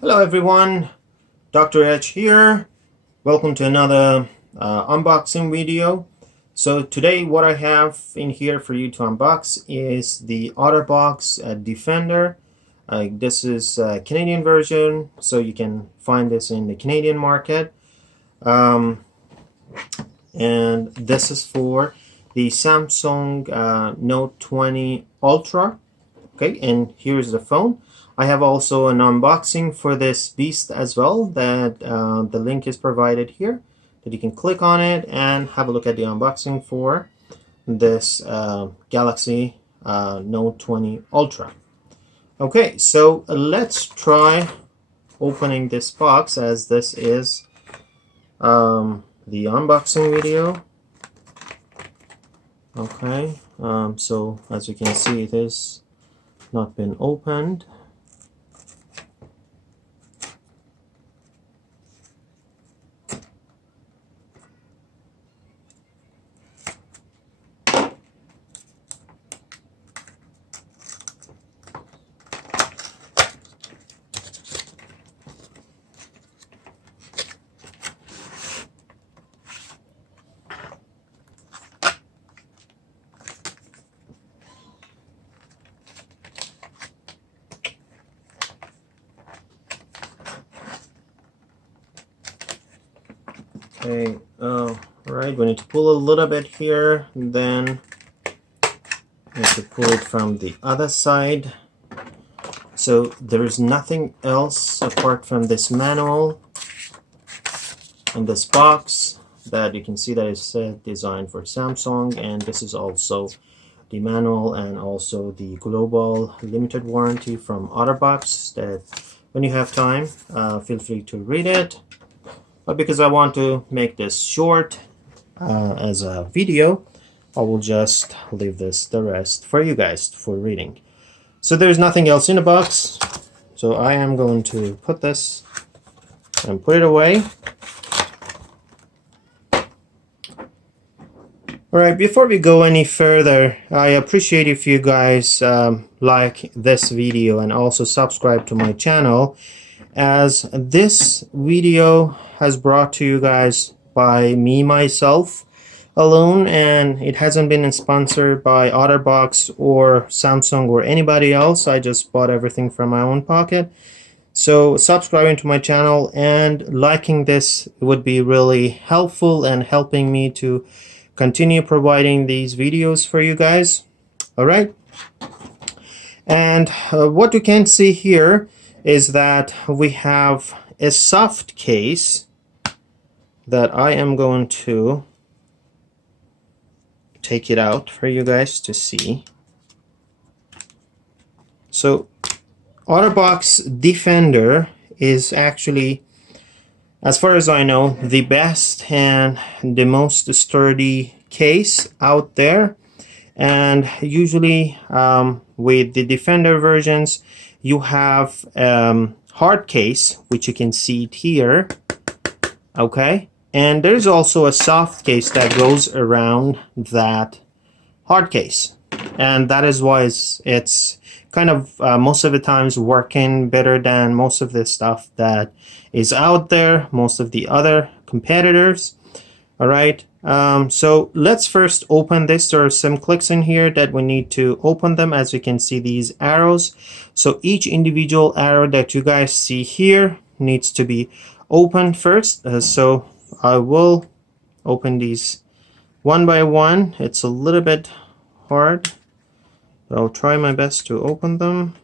Hello everyone, Dr. H here. Welcome to another unboxing video. So today what I have in here for you to unbox is the OtterBox Defender. This is a Canadian version, so you can find this in the Canadian market. And this is for the Samsung Note 20 Ultra. Okay, and here's the phone. I have also an unboxing for this beast as well, that the link is provided here, that you can click on it and have a look at the unboxing for this Galaxy Note 20 Ultra. Okay, so let's try opening this box, as this is the unboxing video. Okay, so as you can see, it is not been opened. Okay, right, we need to pull a little bit here, then we have to pull it from the other side. So there is nothing else apart from this manual and this box that you can see that is designed for Samsung, and this is also the manual and also the global limited warranty from OtterBox, that when you have time, feel free to read it. But because I want to make this short as a video, I will just leave the rest for you guys for reading. So there's nothing else in the box, so I am going to put this and put it away. Alright, before we go any further, I appreciate if you guys like this video and also subscribe to my channel, as this video has brought to you guys by me myself alone, and it hasn't been sponsored by OtterBox or Samsung or anybody else. I just bought everything from my own pocket. So subscribing to my channel and liking this would be really helpful and helping me to continue providing these videos for you guys. All right, and what you can see here is that we have a soft case that I am going to take it out for you guys to see. So OtterBox Defender is actually, as far as I know, the best and the most sturdy case out there. And usually with the Defender versions, you have hard case, which you can see it here. Okay, and there's also a soft case that goes around that hard case, and that is why it's kind of most of the times working better than most of the stuff that is out there, most of the other competitors. All right, so let's first open this. There are some clicks in here that we need to open them. As you can see, these arrows, so each individual arrow that you guys see here needs to be opened first. So I will open these one by one. It's a little bit hard, but I'll try my best to open them.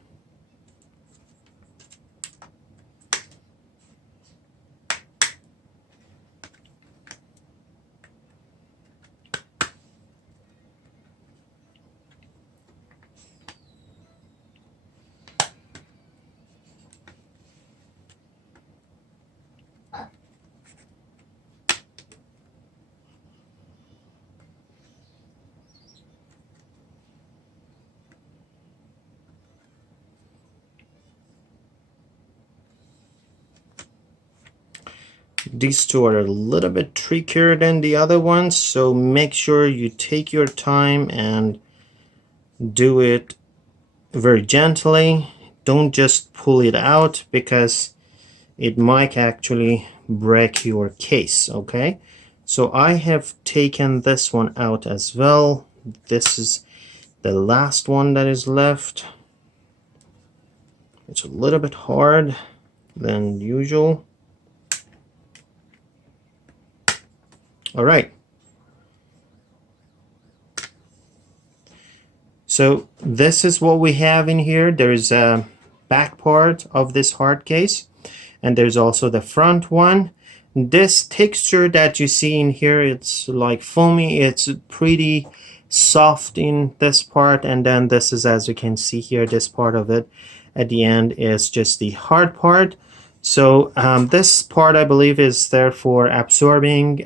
These two are a little bit trickier than the other ones, so make sure you take your time and do it very gently. Don't just pull it out, because it might actually break your case. Okay, so I have taken this one out as well. This is the last one that is left. It's a little bit hard than usual. All right. So this is what we have in here. There's a back part of this hard case, and there's also the front one. This texture that you see in here, it's like foamy. It's pretty soft in this part, and then this is, as you can see here, this part of it at the end is just the hard part. So this part, I believe, is there for absorbing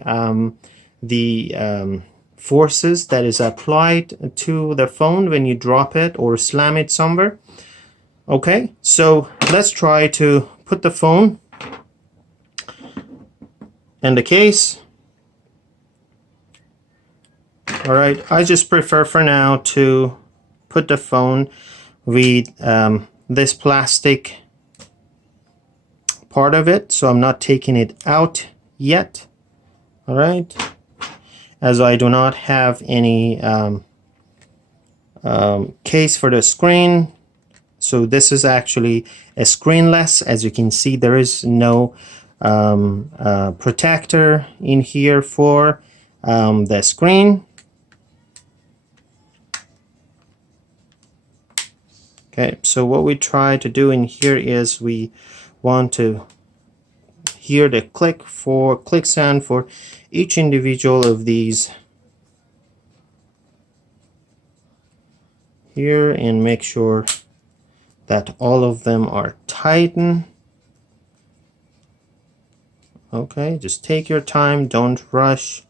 the forces that is applied to the phone when you drop it or slam it somewhere. Okay, so let's try to put the phone in the case. All right, I just prefer for now to put the phone with this plastic part of it, so I'm not taking it out yet. All right, as I do not have any case for the screen, so this is actually a screenless. As you can see, there is no protector in here for the screen. Okay, so what we try to do in here is we want to hear the click sound for each individual of these here, and make sure that all of them are tightened. Okay, just take your time, don't rush.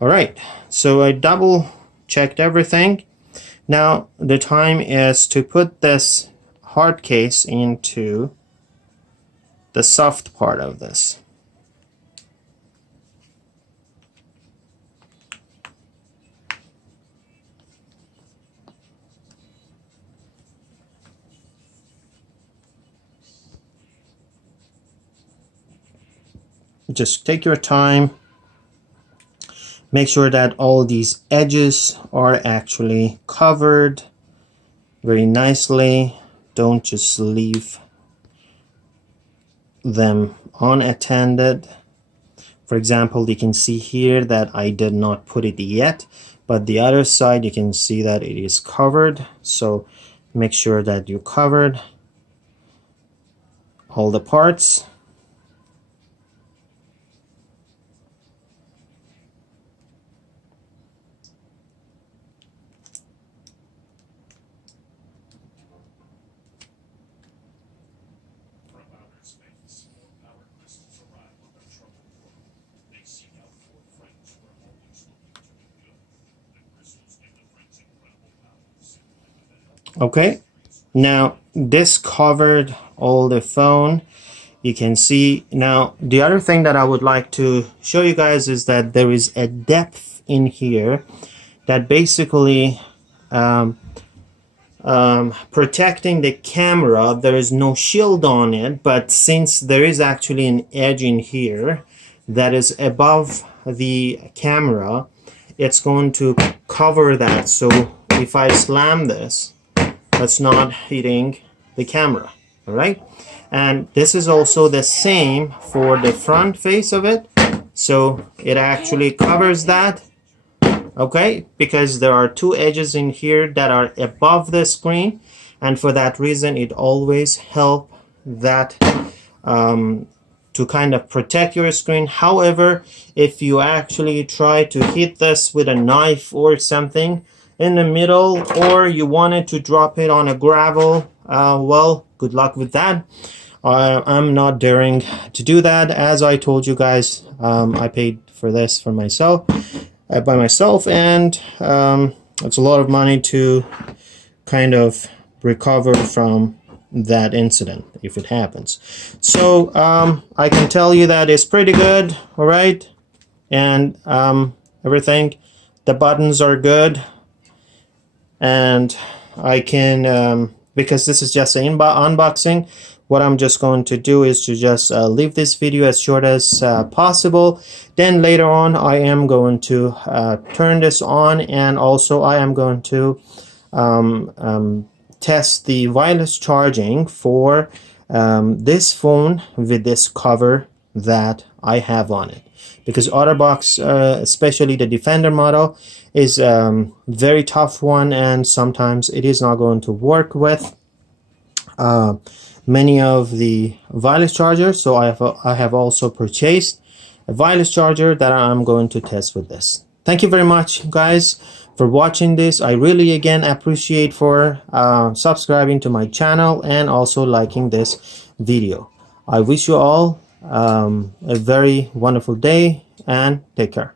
All right, so I double checked everything. Now the time is to put this hard case into the soft part of this. Just take your time. Make sure that all these edges are actually covered very nicely. Don't just leave them unattended. For example, you can see here that I did not put it yet, but the other side you can see that it is covered. So make sure that you covered all the parts. Okay, now this covered all the phone. You can see now the other thing that I would like to show you guys is that there is a depth in here that basically protecting the camera. There is no shield on it, but since there is actually an edge in here that is above the camera, it's going to cover that. So if I slam this, it's not hitting the camera. All right, and this is also the same for the front face of it, so it actually covers that. Okay, because there are two edges in here that are above the screen, and for that reason it always helps that to kind of protect your screen. However, if you actually try to hit this with a knife or something in the middle, or you wanted to drop it on a gravel, well, good luck with that. I'm not daring to do that. As I told you guys, I paid for this for myself, by myself, and it's a lot of money to kind of recover from that incident if it happens. So I can tell you that it's pretty good. All right, and everything, the buttons are good. And I can, because this is just an unboxing, what I'm just going to do is to just leave this video as short as possible. Then later on I am going to turn this on, and also I am going to test the wireless charging for this phone with this cover that I have on it, because OtterBox, especially the Defender model, is very tough one, and sometimes it is not going to work with many of the wireless chargers. So I have also purchased a wireless charger that I'm going to test with this. Thank you very much, guys, for watching this. I really again appreciate for subscribing to my channel and also liking this video. I wish you all a very wonderful day, and take care.